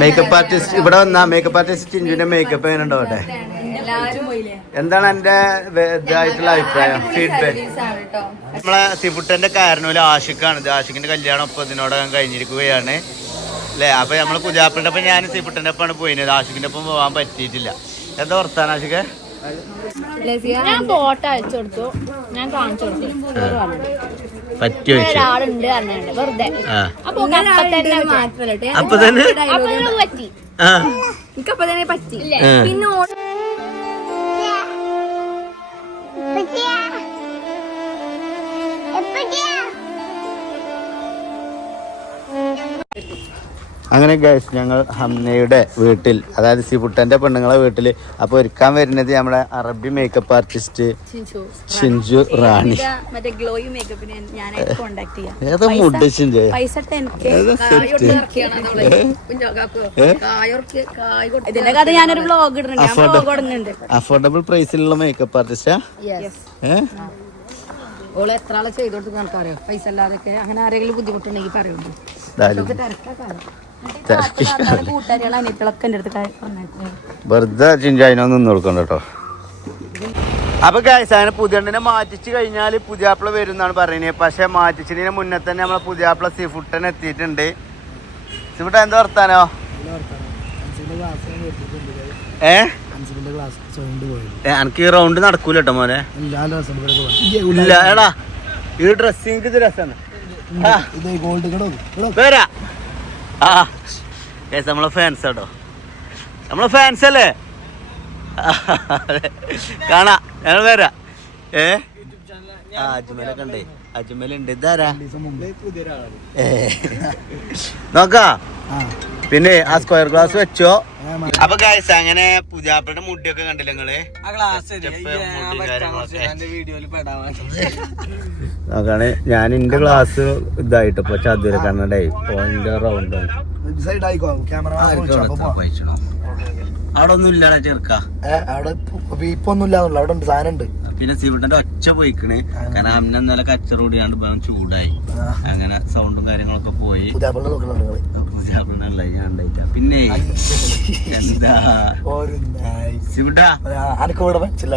Makeup artist ഇവിടെ വന്ന makeup artist ഇഞ്ചുവിന്റെ makeup എങ്ങനെ അവിടെ എന്താണ് എന്റെ ഇതായിട്ടുള്ള അഭിപ്രായം? ഫീഡ്ബാക്ക് നമ്മളെ സിഫുട്ടന്റെ കാരണൂൽ ആഷിഖാണ് ഇത് ആഷിഖിന്റെ കല്യാണം ഒപ്പം ഇതിനോടകം കഴിഞ്ഞിരിക്കുകയാണ്. അല്ലേ? അപ്പൊ നമ്മൾ കുജാപ്പിന്റെ ഒപ്പം ഞാൻ സിഫുട്ടന്റെ ഒപ്പമാണ് പോയിരുന്നത് ആഷിഖിന്റെ ഒപ്പം പോകാൻ പറ്റിയിട്ടില്ല. എന്താ വർത്താനം ആഷിഖ് ഞാൻ ഫോട്ടോ അയച്ചു കൊടുത്തു. ഞാൻ കാണിച്ചു കൊടുത്തു. പറ്റിയോ ഒരാളുണ്ട് പറഞ്ഞുണ്ട് വെറുതെ. അപ്പൊ ഓക്ക് അപ്പൊ തന്നെ? മാത്രല്ലേ അപ്പൊ തന്നെ പറ്റി. ആ. എനിക്കപ്പൊ തന്നെ പറ്റി. പിന്നെ ഓ- അങ്ങനെ ഗൈസ് ഞങ്ങൾ ഹംനയുടെ വീട്ടിൽ അതായത് സിഫുട്ടന്റെ പെണ്ണുങ്ങളെ വീട്ടിൽ അപ്പൊ ഒരുക്കാൻ വരുന്നത് നമ്മുടെ അറബി മേക്കപ്പ് ആർട്ടിസ്റ്റ്. ഷിൻജു റാണി. ഏതാ മുഡ് ഷിൻജു അഫോർഡബിൾ പ്രൈസിലുള്ള മേക്കപ്പ് ആർട്ടിസ്റ്റാ ഏഹ് ഓളെ എത്ര ആളെ ചെയ്തു കൊടുത്ത് നമുക്കറിയോ പൈസ അല്ലാതൊക്കെ അങ്ങനെ ആരെങ്കിലും ബുദ്ധിമുട്ടുണ്ടെങ്കിൽ പറയുള്ളൂ കൂട്ടുകാരികൾ അനിയത്തികളൊക്കെ അടുത്ത് വെറുതെ ചിഞ്ചു അതിനൊന്നും നിന്ന് കൊടുക്കണ്ട കേട്ടോ. അപ്പൊ കൈസാനെ പുതിയണ്ണിനെ മാറ്റിച്ച് കഴിഞ്ഞാൽ പുതിയാപ്പിള വരും എന്നാണ് പറയുന്നത് പക്ഷെ മാറ്റിച്ചതിന് മുന്നേ തന്നെ നമ്മളെ പുതിയാപ്പിള സീ ഫുഡ് എത്തിയിട്ടുണ്ട്. സീ ഫുഡ് എന്താ വർത്താനോ? ഏ? എനിക്ക് ഈ റൗണ്ട് നടക്കൂല കേട്ടോ മോനെ. ഇല്ല എടാ ഈ ഡ്രസ്സിങ് ഇത് രസാണ്. ആ, വരാ. ആ നമ്മളെ ഫാൻസ് കേട്ടോ നമ്മളെ ഫാൻസ് അല്ലേ? കാണാ. ഞങ്ങൾ വരാ. ഏ? കണ്ടേ അജ്മലൊക്കെ ഉണ്ട്. അജ്മലുണ്ട് ഇതാരാ? ഏ. നോക്കാ. പിന്നെ ആ സ്ക്വയർ ഗ്ലാസ് വെച്ചോ. അപ്പൊ ഗായ്സ് അങ്ങനെ പുതിയാപ്പയുടെ മുടിയൊക്കെ കണ്ടില്ല നിങ്ങൾ? സ്റ്റെപ്പ്, മുടി കാര്യങ്ങളൊക്കെ. നോക്കാണ് ഞാൻ എന്റെ ഗ്ലാസ് ഇതായിട്ട് ഇപ്പൊ ചതുര കണ്ണടായി പോയിന്റ് റൗണ്ട് അവിടെ ഒന്നും ഇല്ലാടാ ചെറുക്ക? അവിടെ ഉണ്ട് സാധനം ഉണ്ട്. പിന്നെ സിവിട്ടന്റെ ഒച്ച പോയിക്കണ്. കാരണം അമ്മ നല്ല കച്ചറോടിയാണ്ട് ചൂടായി. അങ്ങനെ സൗണ്ടും കാര്യങ്ങളൊക്കെ പോയി. ഞാൻ ഉണ്ടായിട്ടാ പിന്നെ എന്താ?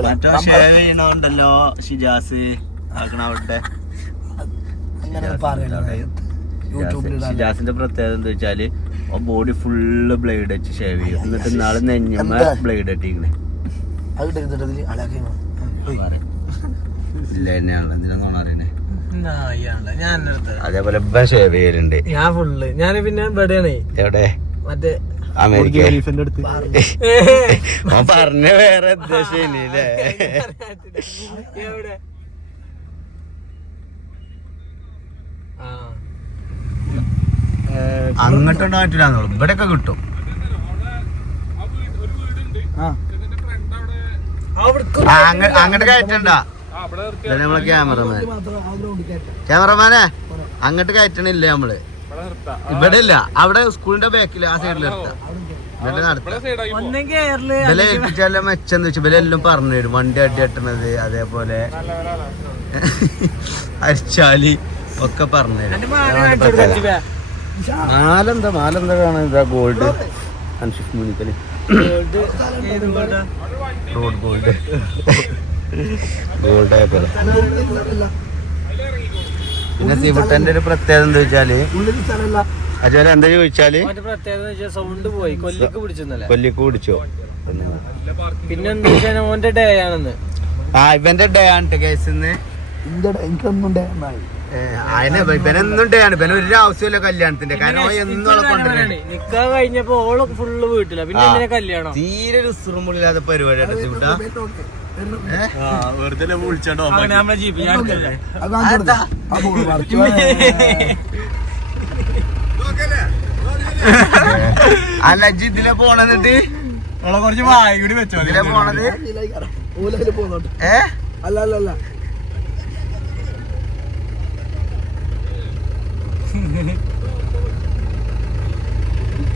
മറ്റോ ചെയ്യണോണ്ടല്ലോ. ഷിജാസ് ആക്കണവിടെ ഷിജാസിന്റെ പ്രത്യേകത എന്താ വെച്ചാൽ ബോഡി ഫുള്ള് ബ്ലേഡ് വെച്ച് ഷേവ് ചെയ്യും. എന്നിട്ട് നാളെ നെഞ്ഞമ്മ ബ്ലേഡ് അലാക്കി ഇല്ല തന്നെയാണല്ലോ എന്തിനാ അറിയണേ? അതേപോലെ ഷേവ് ചെയ്യലുണ്ട്. ഞാൻ ഫുള്ള് ഞാൻ പിന്നെ ഇവിടെയാണേ. എവിടെ? മറ്റേ അമേരിക്ക ഞാൻ പറഞ്ഞ വേറെ എവിടെ? ആ. അങ്ങോട്ടൊന്നും പറ്റില്ല ഇവിടെയൊക്കെ കിട്ടും. അങ്ങോട്ട് കയറ്റണ്ട. ഇതാണ് നമ്മളെ ക്യാമറമാൻ. ക്യാമറമാനെ അങ്ങോട്ട് കയറ്റണില്ല നമ്മൾ. ഇവിടെ ഇല്ല അവിടെ സ്കൂളിന്റെ ബാക്കിൽ ആ സൈഡിൽ നിർത്താം. മെച്ചം നടത്താം. ഒന്നെങ്കിൽ എയറിൽ ഇവലെ ഏൽപ്പിച്ചാലും മെച്ചെന്ന് ഇവലെല്ലാം പറഞ്ഞു തരും. വണ്ടി അടി കെട്ടണത് അതേപോലെ. അരിച്ചാലി ഒക്കെ പറഞ്ഞു തരും. മാലെന്താ? മാലെന്താ കാണാൻ? ഇതാ gold Anshif Munikkal. Road gold gold paper പിന്നെ സിവിട്ടന്റെ ഒരു പ്രത്യേകത എന്താ വെച്ചാൽ അതുപോലെ എന്താ ചോദിച്ചാൽ? സൗണ്ട് പോയി. കൊല്ലിക്ക് പിടിച്ചെന്നല്ലേ? കൊല്ലിക്ക് പിടിച്ചോ? പിന്നെ ഓന്റെ ഡേ ആണെന്ന്. ആ ഇവന്റെ ഡേ ആണ് കേസിന്ന് ഡേ എനിക്കൊന്നും അതിന് ഇവനെന്നും ഡേ ആണ്. ഇവന് ഒരു ആവശ്യമില്ല കല്യാണത്തിന്റെ കാരണം എന്നും കൊണ്ടുവരണേ കഴിഞ്ഞപ്പോ ഓൾ ഫുള്ള് വീട്ടില. പിന്നെ എന്തിനാ കല്യാണം? തീരെ ഒരു സുറുമുള്ളില്ലാത്ത പരിപാടിയാണ് വെറുതെ വിളിച്ചോണ്ടോ നമ്മളെ അല്ല? അജി ഇതിലെ പോണെന്നിട്ട് ഓളെ കുറച്ച് വായ കൂടി വെച്ചോ ഇതിലെ പോണത് ഏ? അല്ല അല്ല അല്ല.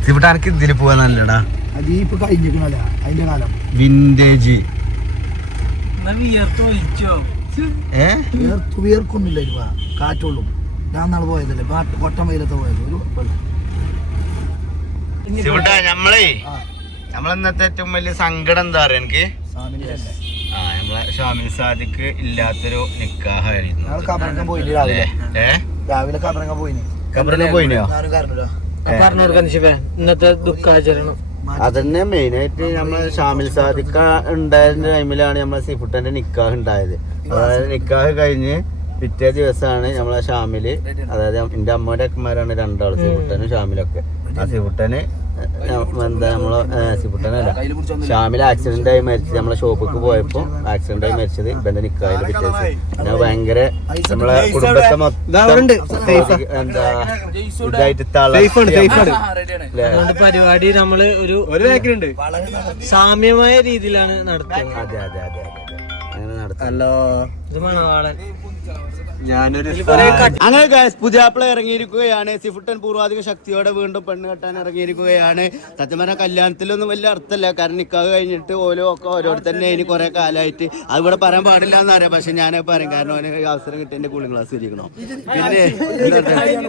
സിവിട്ട എനിക്ക് ഇതിൽ പോവാൻ നല്ലടാ ആ ഇപ്പൊ കഴിഞ്ഞിരിക്കണല്ല? അതിന്റെ കാലം. വിന്റേജ് എന്നാ വിയർത്ത് ഒലിച്ചോ ഏ? വിയർത്ത് വിയർക്കൊന്നുമില്ല ഇരുവ കാറ്റുള്ളൂ. ഞാൻ നാളെ പോയതല്ലേ? കൊട്ടം വെയിലത്തെ പോയത്. ഒരു കുഴപ്പമില്ല. നമ്മളേ നമ്മളന്നത്തെ ഏറ്റവും വലിയ സങ്കടം എന്താ പറയാ എനിക്ക്? ആ നമ്മളെ ഷാമിൽ സാദിക്ക് ഇല്ലാത്തൊരു നിക്കാഹായിരുന്നു. രാവിലെ. പോയിന്. പോയിനോ? ഇന്നത്തെ ദുഃഖാചരണം. അതന്നെ മെയിൻ ആയിട്ട് നമ്മൾ ഷാമിൽ സാദിക്ക ഉണ്ടായിരുന്ന ടൈമിലാണ് നമ്മളെ സീഫുട്ടന്റെ നിക്കാഹ് ഉണ്ടായത്. അതായത് നിക്കാഹ് കഴിഞ്ഞ് പിറ്റേ ദിവസമാണ് നമ്മളെ ഷാമിൽ അതായത് എന്റെ അമ്മയുടെ അക്കന്മാരാണ് രണ്ടാൾ സീഫുട്ടനും ഷാമിലൊക്കെ. ആ സീഫുട്ടന് എന്താ നമ്മളെ സീഫുട്ടനല്ല ഷാമിൽ ആക്സിഡന്റ് ആയി മരിച്ചത് നമ്മളെ ഷോപ്പിക്ക് പോയപ്പോ ആക്സിഡന്റ് ആയി മരിച്ചത് ഇവന്റെ നിക്കാഹിൽ പിറ്റേസ് ഭയങ്കര നമ്മളെ കുടുംബത്തെ മൊത്തം എന്താ ഇതായിട്ട്? പരിപാടി നമ്മൾ ഒരു ഒരു ഉണ്ട് സാമ്യമായ രീതിയിലാണ് നടത്തുന്നത്. അതെ അതെ അതെ അതെ അതെ. അങ്ങനെ നടത്തുന്നത്. ഹലോ. ഇത് മണവാളൻ. ഞാനൊരു അങ്ങനെ guys, പുതിയാപ്പിള ഇറങ്ങിയിരിക്കുകയാണ്. സിഫുട്ടൻ പൂർവാധിക ശക്തിയോടെ വീണ്ടും പെണ്ണ് കെട്ടാൻ ഇറങ്ങിയിരിക്കുകയാണ്. സത്യം പറഞ്ഞാൽ കല്യാണത്തിലൊന്നും വലിയ അർത്ഥമല്ല കാരണം നിക്കാവ് കഴിഞ്ഞിട്ട് ഓരോ ഒക്കെ ഓരോരുത്തരനെ ഇനി കുറെ കാലമായിട്ട് അത് ഇവിടെ പറയാൻ പാടില്ല എന്ന് അറിയാം. പക്ഷെ ഞാൻ പറയും. കാരണം ഓന് അവസരം കിട്ടി എന്റെ കൂളിംഗ് ക്ലാസ് ഇരിക്കണോ. പിന്നെ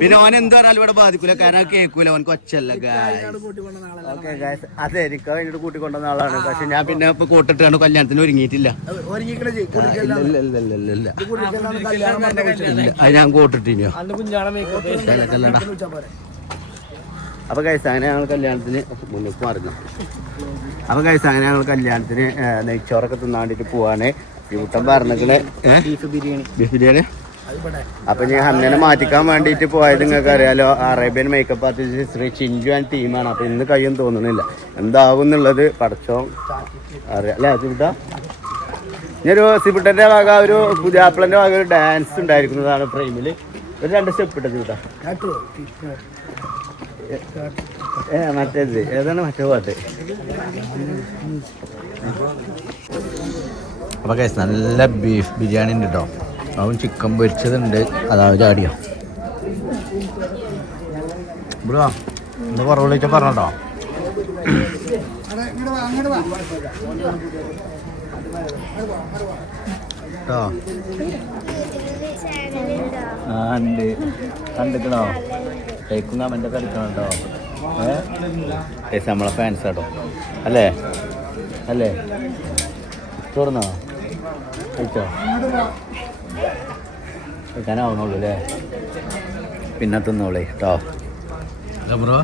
പിന്നെ ഓൻ എന്ത് പറഞ്ഞാലും ഇവിടെ ബാധിക്കൂല. കാരണം കേൾക്കൂല. ഓൻ കൊച്ചല്ല ഓക്കെ അതെ എനിക്ക് കഴിഞ്ഞിട്ട് കൂട്ടിക്കൊണ്ടുവന്ന ആളാണ്. പക്ഷെ ഞാൻ പിന്നെ ഇപ്പൊ കൂട്ടിട്ടാണ് കല്യാണത്തിന് ഒരുങ്ങിയിട്ടില്ല. ഇല്ല ഇല്ല ഇല്ല ഇല്ല അത് ഞാൻ അപ്പൊ കൈസ് അങ്ങനെ ഞങ്ങൾ കല്യാണത്തിന് മുന്നോട്ട് മാറുന്നു. അപ്പൊ കൈസ് അങ്ങനെ ഞങ്ങൾ കല്യാണത്തിന് നെയ്ച്ചോറൊക്കെ തിന്നാണ്ടിട്ട് പോവാണ്. യൂട്ടം പറഞ്ഞിട്ട് ബീഫ് ബിരിയാണി. ബീഫ് ബിരിയാണി? അപ്പൊ ഞാൻ അന്നനെ മാറ്റിക്കാൻ വേണ്ടിയിട്ട് പോയത് നിങ്ങൾക്ക് അറിയാലോ Arabian makeup artist Shri Chinchu and ടീമാണ് അപ്പൊ ഇന്ന് കഴിയും തോന്നുന്നില്ല എന്താവും എന്നുള്ളത് പടച്ചോ അറിയാം. അല്ലേ സിബിട്ട ഞാനൊരു സിബിട്ടന്റെ വക ഒരു പുതിയാപ്പിളന്റെ വക ഒരു ഡാൻസ് ഉണ്ടായിരിക്കുന്നതാണ് ഫ്രെയിമിൽ ഒരു രണ്ട് സ്റ്റെപ്പ് ഇട്ടത് കേട്ടോ. ഏ മറ്റേത്. ഏതാണ് മറ്റേ പാട്ട് അപ്പൊ കേസ് നല്ല ബീഫ് ബിരിയാണി ഉണ്ട് കേട്ടോ അവൻ ചിക്കൻ പൊരിച്ചതുണ്ട്. അതാവും ചാടിയോ. ബ്രോ എന്താ കുറവ് വിളിച്ചാൽ പറഞ്ഞോ കേട്ടോ ആ ഉണ്ട്. കണ്ടിക്കണോ ലൈക്കും കമന്റ് ഒക്കെ അടിക്കണം കേട്ടോ ഏ നമ്മളെ ഫാൻസ് കേട്ടോ അല്ലേ? അല്ലേ? തുറന്നോ കഴിച്ചോ? കഴിക്കാനാവുന്നുള്ളൂ അല്ലേ? പിന്നെ തിന്നോളേ കേട്ടോ ബ്രോ.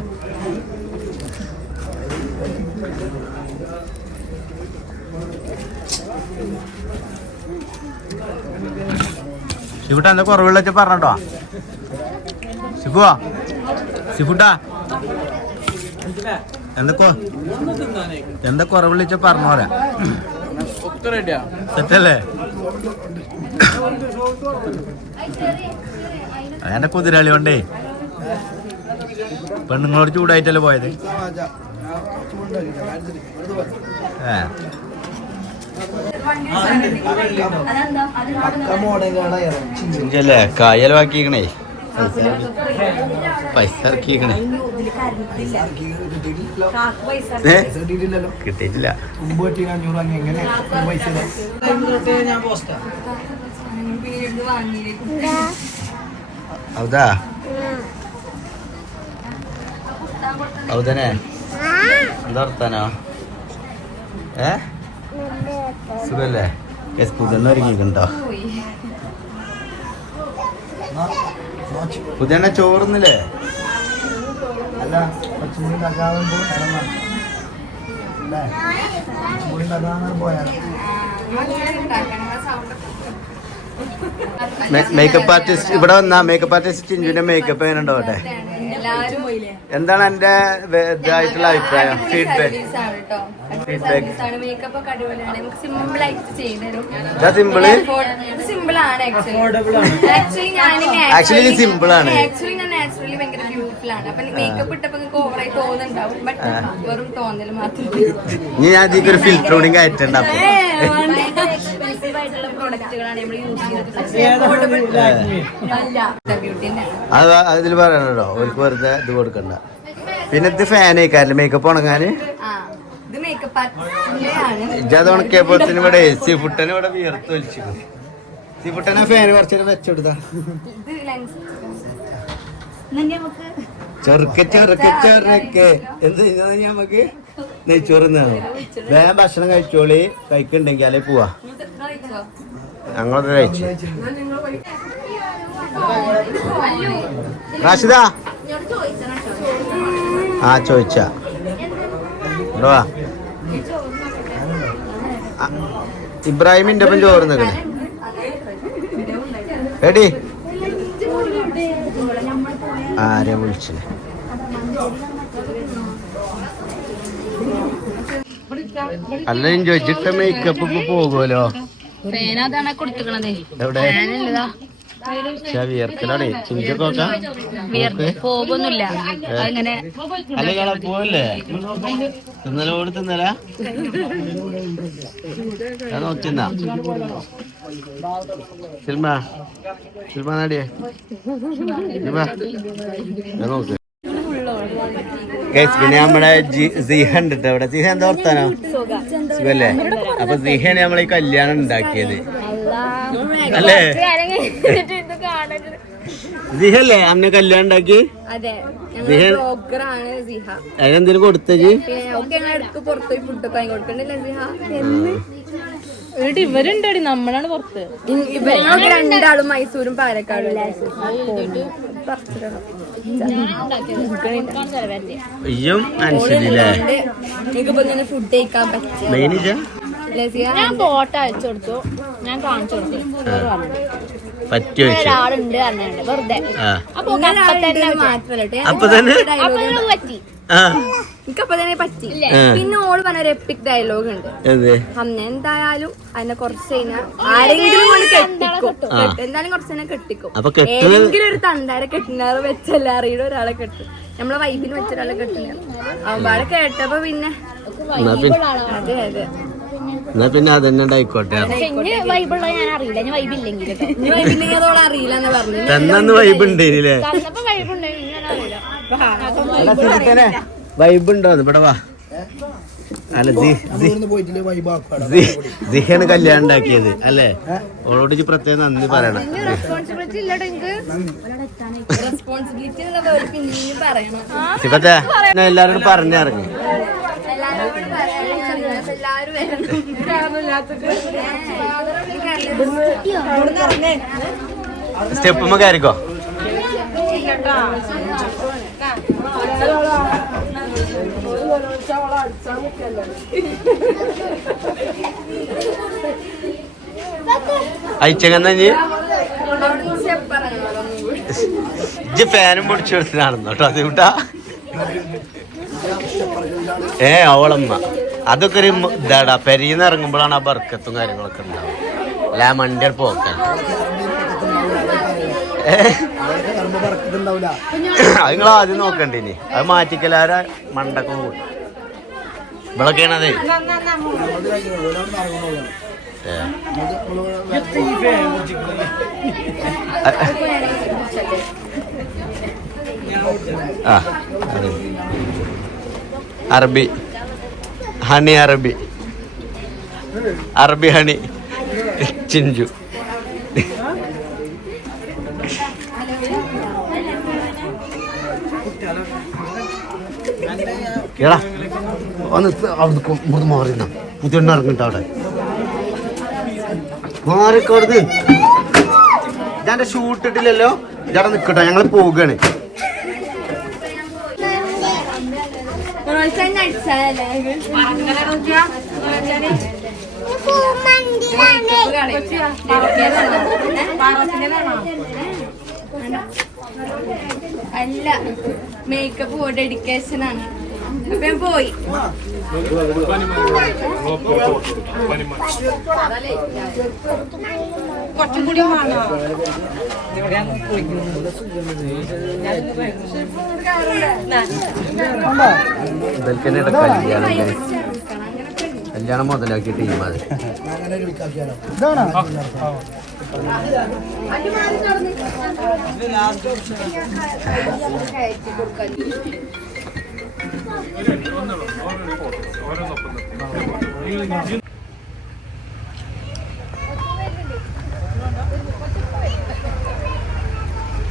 ശിഫുട്ട എന്താ കുറവുള്ള പറഞ്ഞോ ശിഫുവാ. ശിഫുട്ടാ. എന്തൊക്കെ എന്താ കുറവുള്ള പറഞ്ഞോരാ സെറ്റല്ലേ? അതെന്റെ കുതിരാളി കൊണ്ടേ. പെണ്ണുങ്ങളോട് ചൂടായിട്ടല്ലേ പോയത്? ഏ ചിഞ്ചല്ലേ കായൽ വാക്കിക്കണേ പൈസ ഇറക്കിക്കണേ കിട്ടിയിട്ടില്ല. എന്താ വർത്താനോ? ഏ? സുഖല്ലേ? എസ് പുതെണ്ണ ഒരുങ്ങിയിട്ടുണ്ടോ പുതെണ്ണ ചോറുന്നില്ലേ? അല്ല പച്ചമുളി ഉണ്ടാക്കാതെ അല്ലേ? പച്ചമുളി ഉണ്ടാക്കാതെ പോയാലോ മേക്കപ്പ് ആർട്ടിസ്റ്റ് ഇവിടെ വന്ന മേക്കപ്പ് ആർട്ടിസ്റ്റ് ചിഞ്ചുവിന്റെ മേക്കപ്പ് എങ്ങനെ ഉണ്ടാവട്ടെ എല്ലാരും എന്താണ് എന്റെ ഇതായിട്ടുള്ള അഭിപ്രായം? Feedback Feedback. മേക്കപ്പ് ഒക്കെ അടിപൊളിയാണ്. നമുക്ക് സിമ്പിൾ ആയിട്ട് ചെയ്തുതരും ഇതാ simple? സിമ്പിൾ ആണ്. ആക്ച്വലി ഞാൻ ആക്ച്വലി സിമ്പിൾ ആണ്. ആക്ച്വലി ഞാൻ നാച്ചുറലി ഭയങ്കര ബ്യൂട്ടിഫുൾ ആണ്. അപ്പൊ മേക്കപ്പ് ഇട്ടപ്പോ നിങ്ങൾക്ക് ഓവറായി തോന്നുന്നുണ്ടാവും. ബട്ട് വെറും തോന്നൽ മാത്രം. ഇനി ഞാൻ ഇതിക്ക് ഒരു ഫിൽറ്റർ കൂടി കയറ്റണ്ട അപ്പൊ. എക്സ്പെൻസീവ് ആയിട്ടുള്ള പ്രോഡക്റ്റുകളാണ് നമ്മൾ യൂസ് ചെയ്തത് അല്ല ബ്യൂട്ടിന്റെ അത് അതിൽ പറയണോ അവർക്ക് വെറുതെ ഇത് കൊടുക്കണ്ട. പിന്നെ ഇത് ഫാൻ ആയിക്കാരില്ല? മേക്കപ്പ് ഉണങ്ങാന്? ആ ഇത് മേക്കപ്പ് ആർട്ടിസ്റ്റിന്റെ ആണ് ഇജത് ഉണക്കിയപ്പോഴത്തേന് ഇവിടെ സി ഫുട്ടനെ ഇവിടെ വിയർത്ത് വലിച്ചു സി ഫുട്ടനെ ഫാൻ കുറച്ചേരം വെച്ചെടുത്താ. ചെറുക്ക് ചെറുക്ക് ചെറുക്ക്. എന്ത് നമുക്ക് നെയ്ച്ചോറുന്നാണ് വേഗം ഭക്ഷണം കഴിച്ചോളി. കഴിക്കുന്നുണ്ടെങ്കിൽ അല്ലെ പോവാ. ഞങ്ങളൊക്കെ കഴിച്ചു. റാഷിദ? ആ ചോയിച്ചാ ഇങ്ങട് വാ. ആ, ഇബ്രാഹിമിന്റെ ഒപ്പം ചോറ് നിൽക്കണേ എടി. ആരെ വിളിച്ചു അല്ല ചോദിച്ചിട്ട് മേക്കപ്പ് പോകുമല്ലോ. എവിടെ? പക്ഷെ വിയർക്കലാണേ ചിഞ്ചൊക്കെ നോക്കാം. പോകുന്നില്ല അങ്ങനെ അല്ല പോവല്ലേ? തിന്നല ഓടി തിന്നല? ഞാൻ നോക്കിന്നാ സിൽമ സിൽമ നാടിയേ. സിൽമ ഞാൻ നോക്ക്. Guys, പിന്നെ നമ്മുടെ സിഹ ഉണ്ട് സിഹ എന്താ വർത്താനോ? സുഖല്ലേ? അപ്പൊ സിഹയാണ് നമ്മളെ ഈ കല്യാണം ഉണ്ടാക്കിയത്. അല്ലേ? സിഹല്ലേ അന്ന് കല്യാണം ഉണ്ടാക്കി? സിഹ സിഹ അതിനെന്തിനു സിഹ എന്ന് ഇവരുണ്ടടി. നമ്മളാണ് പുറത്ത്. രണ്ടാളും മൈസൂരും പാലക്കാടും ഇയ്യും എനിക്കിപ്പോ ഫുഡ് കഴിക്കാൻ പറ്റും ഞാൻ ബോട്ട് അയച്ചു കൊടുത്തു. ഞാൻ കാണിച്ചു ഒരാളുണ്ട് വെറുതെ. അപ്പൊ അപ്പൊ തന്നെ പറ്റി. എനിക്കപ്പൊ തന്നെ പറ്റി. പിന്നെ ഓൾ പറഞ്ഞ ഒരു എപ്പിക് ഡയലോഗ് ഉണ്ട് അന്ന് എന്തായാലും അതിനെ കുറച്ച് കഴിഞ്ഞാൽ ആരെങ്കിലും കൊണ്ട് കെട്ടിക്കും. കെട്ട്- എന്തായാലും കുറച്ച് തന്നെ കെട്ടിക്കും. ഏതെങ്കിലും ഒരു തണ്ടാരെ കെട്ടിനാറ് വെച്ചല്ല അറിയുടെ ഒരാളെ കെട്ടും. നമ്മളെ വൈബിന് വെച്ച ഒരാളെ അവൻ കേട്ടപ്പോ പിന്നെ അതെ അതെ. എന്നാ പിന്നെ അതന്നെ ഉണ്ടായിക്കോട്ടെ വൈബുള്ള ഞാൻ അറിയില്ല. ഞാൻ വൈബ് ഇല്ലെങ്കിൽ തന്നു വൈബ് ഉണ്ടേനില്ലേ? വൈബ് ഉണ്ടോ? ഇവിടെ വാ. അല്ല ജിഹാണ് കല്യാണം ഉണ്ടാക്കിയത് അല്ലേ? ഓളോട് ഇജ്ജ് പ്രത്യേകം നന്ദി പറയണം. എല്ലാരോടും പറഞ്ഞിറങ്ങി വരണം. സ്റ്റെപ്പുമ്മ കയറിക്കോ കൂടി. ഇജ്ജ് ഫാനും പൊടിച്ചു കൊടുത്തതാണെന്നോട്ടോ അത് കൂട്ടാ ഏ അവളമ്മ അതൊക്കെ ഒരു ഇതാടാ പെരീന്ന് ഇറങ്ങുമ്പോഴാണ് ആ ബർക്കത്തും കാര്യങ്ങളൊക്കെ ഉണ്ടാവും അല്ല ആ കർമ്മ പറക്കുന്നുണ്ടാവില്ല അത് നിങ്ങൾ ആദ്യം നോക്കണ്ടേനി. അത് മാറ്റിക്കലാര മണ്ടക്കം കൂടി ഇവളൊക്കെയാണതേ ഏ. ആ. അറബി. ഹണി അറബി. അറബി ഹണി. ചിഞ്ചു. കേടാ ഒന്ന് അവിടെ ഇവിടുന്ന് മാറിന്ന പുതിയ ഇറങ്ങിട്ട് അവിടെ. മാറിക്കോടുന്ന് ഞാൻ ഷൂട്ട് ഇട്ടില്ലല്ലോ ഇജാടെ നിക്കട്ടോ. ഞങ്ങൾ പോവുകയാണ്. അല്ല മേക്കപ്പ് ഡെഡിക്കേഷൻ ആണ്. അപ്പൊ ഞാൻ പോയി ഇതൊക്കെ കല്യാണം guys. കല്യാണം മുതലാക്കിയ ടീം അത് അങ്ങനെ കളിക്കാക്കിയാലോ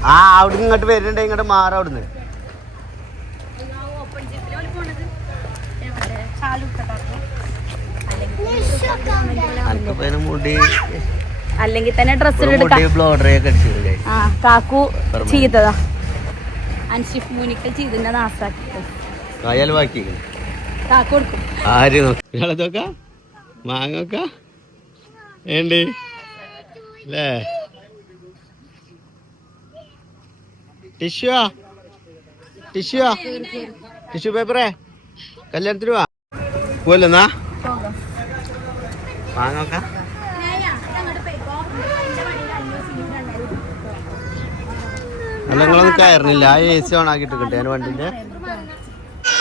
ആ അവിടെ ഇങ്ങോട്ട് വരുന്നുണ്ട് ഇങ്ങോട്ട് മാറ അവിടുന്ന്. അല്ലെങ്കിൽ തന്നെ ഡ്രസ്സിലെടുക്കാം കാക്കു ചെയ്തതാ അൻഷിഫ് മൂനിക്കൽ ചെയ്തിന്റെ നാസാക്കി അയൽവാക്കി ആര് നോക്ക? ഇയാളെ നോക്ക? മാങ്ങ നോക്ക? ഏണ്ടി? അല്ലേ? ടിഷ്യൂവാ? ടിഷ്യൂവാ? ടിഷ്യൂ പേപ്പറേ? കല്യാണത്തിന് വാ. പോലെന്നാ മാങ്ങ നോക്ക? അല്ല നിങ്ങളൊന്നും കയറുന്നില്ല ആ എ സി ഓൺ ആക്കിയിട്ട് കിട്ടും. ഞാൻ വണ്ടിന്റെ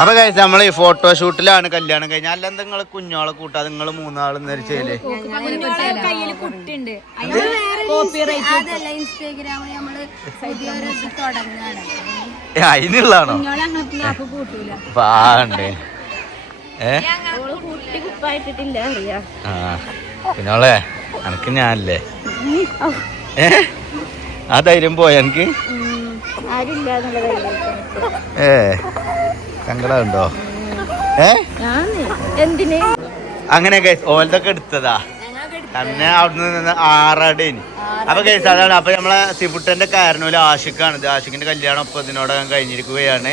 അപ്പൊ കഴിച്ച നമ്മൾ ഈ ഫോട്ടോഷൂട്ടിലാണ് കല്യാണം കഴിഞ്ഞാൽ അല്ല നിങ്ങൾ കുഞ്ഞോളെ കൂട്ടാ നിങ്ങൾ മൂന്നാളും ധരിച്ചേലേ നമ്മൾ അതിനുള്ളതാണോ? പിന്നോളെ പാണ്ടേ എനക്ക് ഞാനല്ലേ? ഏ? ആ ധൈര്യം പോയ എനിക്ക് ഏ. സങ്കടമുണ്ടോ? ഏ? അങ്ങനെ ഗൈസ് ഓലതൊക്കെ എടുത്തതാ. തന്നെ അവിടുന്ന് നിന്ന് ആറടി അപ്പൊ കേസ് അതാണ്. അപ്പൊ നമ്മളെ സിബുട്ടന്റെ കാരണൂൽ ആഷിക്കാണ്. ആഷിക്കിന്റെ കല്യാണം ഇപ്പൊ ഇതിനോടകം കഴിഞ്ഞിരിക്കുകയാണ്.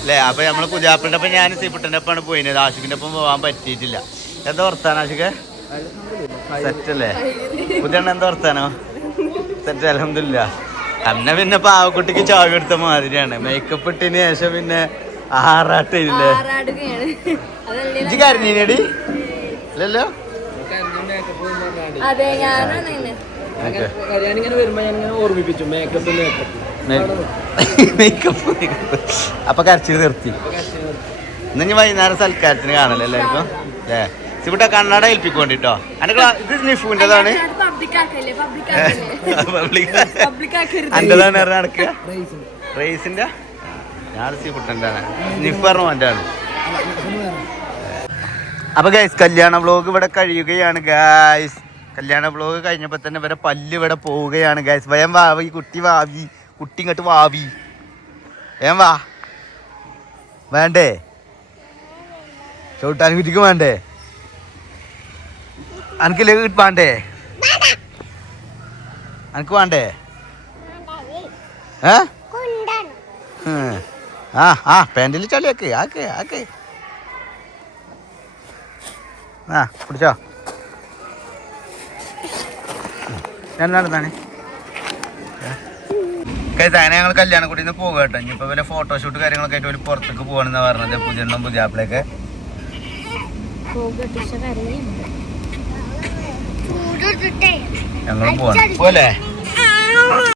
അല്ലേ അപ്പൊ നമ്മൾ കുജാപ്പിന്റെ ഒപ്പം ഞാൻ സിബുട്ടന്റെ ഒപ്പമാണ് പോയിനത് ആഷിക്കിന്റെ ഒപ്പം പോകാൻ പറ്റിയിട്ടില്ല. എന്താ വർത്താന ആഷിക്ക്? സെറ്റ് അല്ലേ പുതിയ എന്താ വർത്താനോ? സെറ്റ് അലഹമില്ല അന്നെ പിന്നെ പാവക്കുട്ടിക്ക് ചാവി എടുത്ത മാതിരിയാണ്. മേക്കപ്പ് ഇട്ടതിന് ശേഷം പിന്നെ ആറാട്ടില്ലേ? ഇജ്ജ് ഇല്ലല്ലോ? അതെ ഞാനാണ് ഇങ്ങനെ. വരുമ്പോ ഞാൻ ഇങ്ങനെ ഓർമ്മിപ്പിച്ചു മേക്കപ്പ് മേക്കപ്പ് മേക്കപ്പ് അപ്പൊ കരച്ചിൽ നിർത്തി. ഇന്ന് ഇനി വൈകുന്നേരം സൽക്കാരത്തിന് കാണല്ലോ എല്ലാവർക്കും? അല്ലേ ഇവിടെ കണ്ണട ഏൽപ്പിക്കൊണ്ടിട്ടോ. അന്റെ ക്ലാ- ഇത് നിഫുവിന്റെതാണ് ആക്കരുത്. അന്റെതാണ് നടക്കുക. റേസിന്റെ അപ്പൊ ഗൈസ് കല്യാണ വ്ലോഗ് ഇവിടെ കഴിയുകയാണ് ഗായ്സ് കല്യാണ വ്ലോഗ് കഴിഞ്ഞപ്പോ തന്നെ ഇവരെ പല്ല് ഇവിടെ പോവുകയാണ് ഗായ്സ് വയം വാവി കുട്ടി വാവി. കുട്ടി ഇങ്ങോട്ട് വാവി. ഏം വാ. വേണ്ടേ? ചവിട്ടാൻ കുറ്റിക്ക് വേണ്ടേ? അനക്ക് ലഗ് വേണ്ടേ? അനക്ക് വേണ്ടേ? ഏ. ആ ആ പാന്റിൽ ചളിയാക്ക് ആക്ക് ആക്ക്. ആ പിടിച്ചോ നടന്നാണ് അങ്ങനെ ഞങ്ങൾ കല്യാണം കൂടി നിന്ന് പോകുക കേട്ടോ. ഇനിയിപ്പോ വല്ല ഫോട്ടോഷൂട്ട് കാര്യങ്ങളൊക്കെ ആയിട്ട് ഒരു പുറത്തേക്ക് പോകണമെന്നാ പറഞ്ഞത് പുതിയ പുതിയ ആപ്പിളൊക്കെ ഞങ്ങളും പോകണം പോലെ